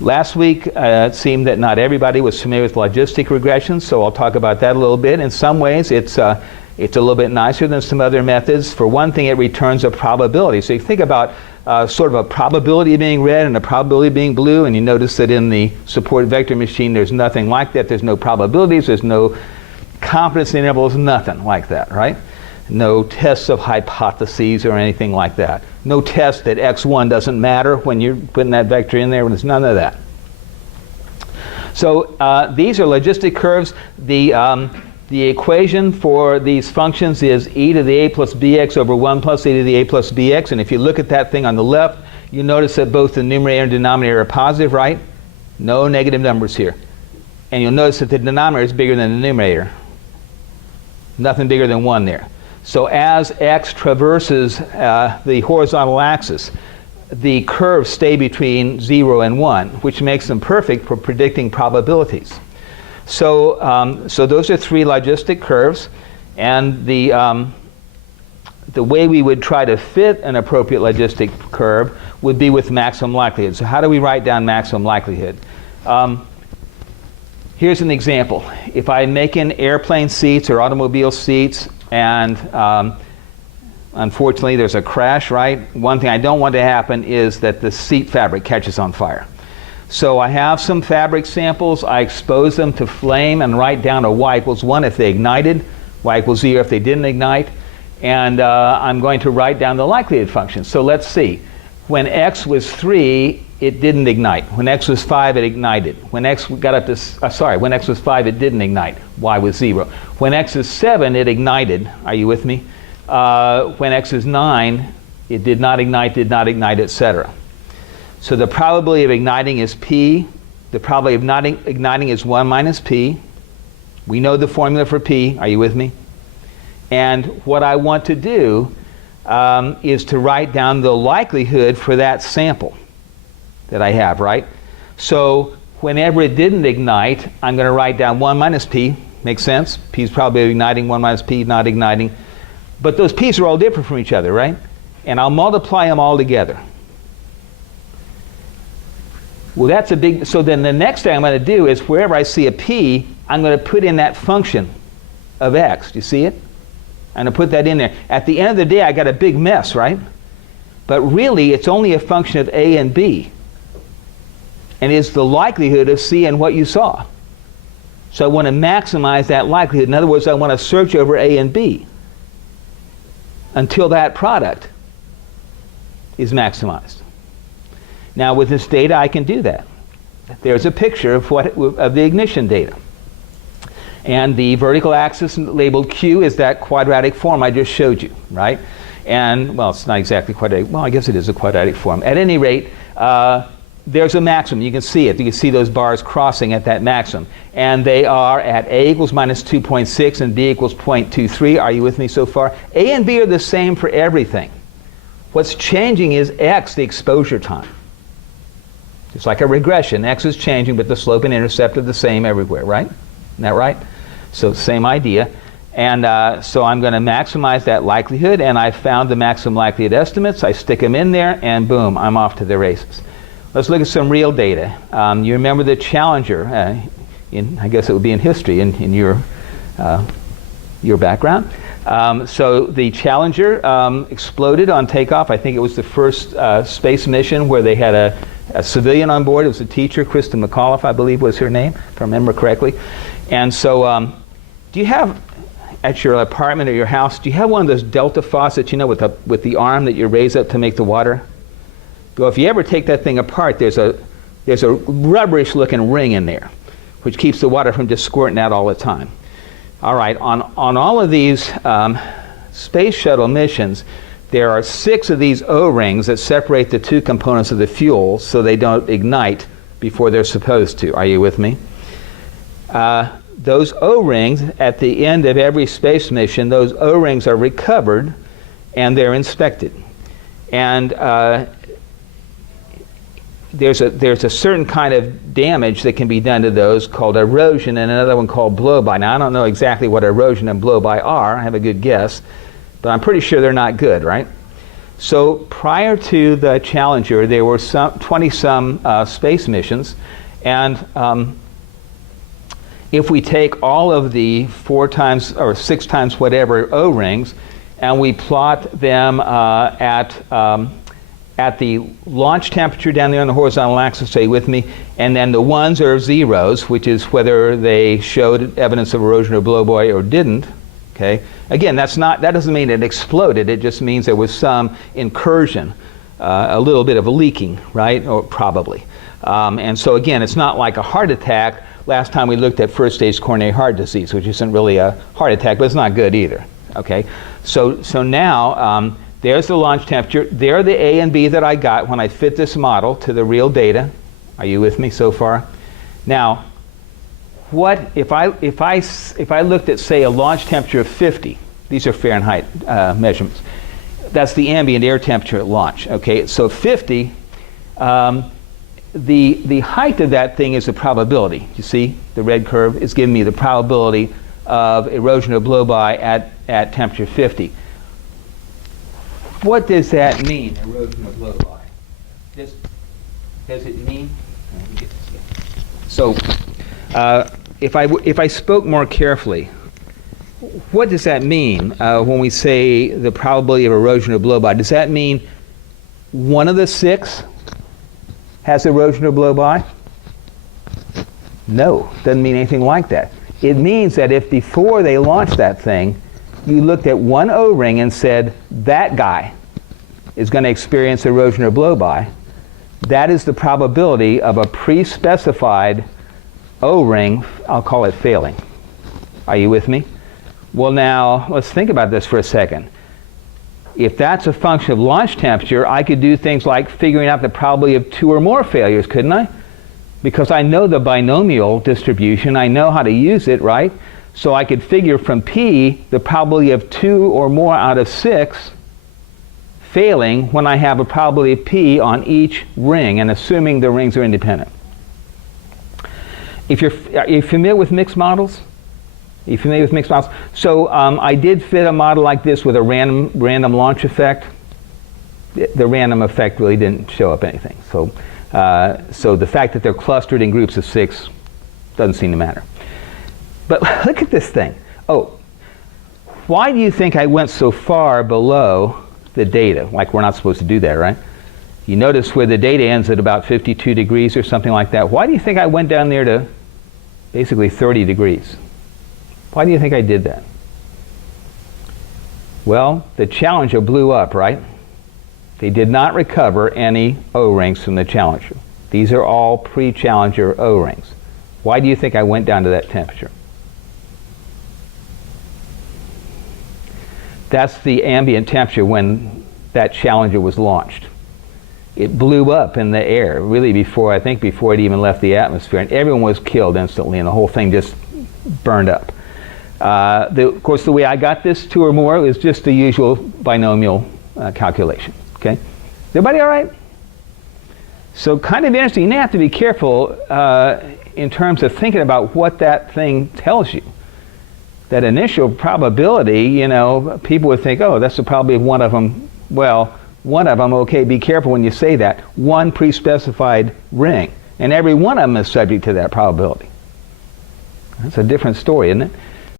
Last week, it seemed that not everybody was familiar with logistic regression, so I'll talk about that a little bit. In some ways, it's a little bit nicer than some other methods. For one thing, it returns a probability. So you think about sort of a probability being red and a probability being blue, and you notice that in the support vector machine, there's nothing like that. There's no probabilities, there's no confidence intervals, nothing like that, right? No tests of hypotheses or anything like that. No test that x1 doesn't matter when you're putting that vector in there. There's none of that. So these are logistic curves. The equation for these functions is e to the a plus bx over 1 plus e to the a plus bx. And if you look at that thing on the left, you notice that both the numerator and denominator are positive, right? No negative numbers here. And you'll notice that the denominator is bigger than the numerator. Nothing bigger than 1 there. So as x traverses the horizontal axis, the curves stay between 0 and 1, which makes them perfect for predicting probabilities. So, so those are three logistic curves, and the way we would try to fit an appropriate logistic curve would be with maximum likelihood. So how do we write down maximum likelihood? Here's an example. If I make in airplane seats or automobile seats, and unfortunately there's a crash, right? One thing I don't want to happen is that the seat fabric catches on fire. So I have some fabric samples, I expose them to flame and write down a y equals 1 if they ignited, y equals 0 if they didn't ignite, and I'm going to write down the likelihood function. So let's see. When x was 3, it didn't ignite. When x was 5, it ignited. When x got up to, when x was 5, it didn't ignite. Y was 0. When x is 7, it ignited. Are you with me? When x is 9, it did not ignite, etc. So the probability of igniting is p. The probability of not igniting is 1 minus p. We know the formula for p. Are you with me? And what I want to do is to write down the likelihood for that sample that I have, right? So whenever it didn't ignite, I'm going to write down 1 minus p. Makes sense? P is probably igniting, 1 minus p not igniting. But those p's are all different from each other, right? And I'll multiply them all together. Well, that's a big, so then the next thing I'm going to do is wherever I see a p, I'm going to put in that function of x. Do you see it? I'm going to put that in there. At the end of the day, I got a big mess, right? But really, it's only a function of a and b. And it's the likelihood of seeing what you saw. So I want to maximize that likelihood. In other words, I want to search over a and b until that product is maximized. Now with this data, I can do that. There's a picture of the ignition data. And the vertical axis labeled q is that quadratic form I just showed you, right? And, well, it's not exactly quadratic. Well, I guess it is a quadratic form. At any rate, there's a maximum. You can see it. You can see those bars crossing at that maximum. And they are at a equals minus 2.6 and b equals 0.23. Are you with me so far? A and b are the same for everything. What's changing is x, the exposure time. It's like a regression. X is changing, but the slope and intercept are the same everywhere, right? Isn't that right? So same idea. And so I'm going to maximize that likelihood, and I found the maximum likelihood estimates. I stick them in there, and boom, I'm off to the races. Let's look at some real data. You remember the Challenger, I guess it would be in history in your background. So the Challenger exploded on takeoff. I think it was the first space mission where they had a civilian on board. It was a teacher, Kristen McAuliffe, I believe was her name, if I remember correctly. And so do you have, at your apartment or your house, do you have one of those Delta faucets, you know, with the arm that you raise up to make the water? Well, if you ever take that thing apart, there's a rubberish looking ring in there, which keeps the water from just squirting out all the time. All right, on all of these space shuttle missions, there are 6 of these O-rings that separate the two components of the fuel so they don't ignite before they're supposed to. Are you with me? Those O-rings, at the end of every space mission, those O-rings are recovered and they're inspected. And there's a certain kind of damage that can be done to those called erosion, and another one called blow-by. Now, I don't know exactly what erosion and blow-by are. I have a good guess, but I'm pretty sure they're not good, right? So prior to the Challenger, there were 20-some space missions, and if we take all of the 4 times or 6 times whatever O-rings, and we plot them at the launch temperature down there on the horizontal axis, stay with me, and then the ones are zeros, which is whether they showed evidence of erosion or blowby or didn't. Okay. Again, that doesn't mean it exploded. It just means there was some incursion, a little bit of a leaking, right? Or probably. And so again, it's not like a heart attack. Last time we looked at first stage coronary heart disease, which isn't really a heart attack, but it's not good either. Okay. So now there's the launch temperature. There are the A and B that I got when I fit this model to the real data. Are you with me so far? Now, what if I looked at, say, a launch temperature of 50? These are Fahrenheit measurements. That's the ambient air temperature at launch. Okay, so 50. The height of that thing is the probability. You see, the red curve is giving me the probability of erosion or blowby at temperature 50. What does that mean, erosion or blowby? Does it mean? Let me get this again. So. If I spoke more carefully, what does that mean when we say the probability of erosion or blowby? Does that mean one of the 6 has erosion or blowby? No, doesn't mean anything like that. It means that if before they launched that thing, you looked at one O-ring and said, that guy is going to experience erosion or blowby, that is the probability of a pre-specified O-ring, I'll call it failing. Are you with me? Well, now, let's think about this for a second. If that's a function of launch temperature, I could do things like figuring out the probability of 2 or more failures, couldn't I? Because I know the binomial distribution, I know how to use it, right? So I could figure from P the probability of 2 or more out of 6 failing when I have a probability of P on each ring, and assuming the rings are independent. Are you familiar with mixed models? Are you familiar with mixed models? So I did fit a model like this with a random launch effect. The random effect really didn't show up anything. So the fact that they're clustered in groups of 6 doesn't seem to matter. But look at this thing. Oh, why do you think I went so far below the data? Like, we're not supposed to do that, right? You notice where the data ends at about 52 degrees or something like that. Why do you think I went down there to basically 30 degrees? Why do you think I did that? Well, the Challenger blew up, right? They did not recover any O-rings from the Challenger. These are all pre-Challenger O-rings. Why do you think I went down to that temperature? That's the ambient temperature when that Challenger was launched. It blew up in the air, really before it even left the atmosphere, and everyone was killed instantly, and the whole thing just burned up. Of course, the way I got this 2 or more was just the usual binomial calculation. Okay, is everybody all right? So kind of interesting. You have to be careful in terms of thinking about what that thing tells you. That initial probability, people would think, oh, that's the probability of one of them. Well, one of them, okay, be careful when you say that. One pre-specified ring. And every one of them is subject to that probability. That's a different story, isn't it?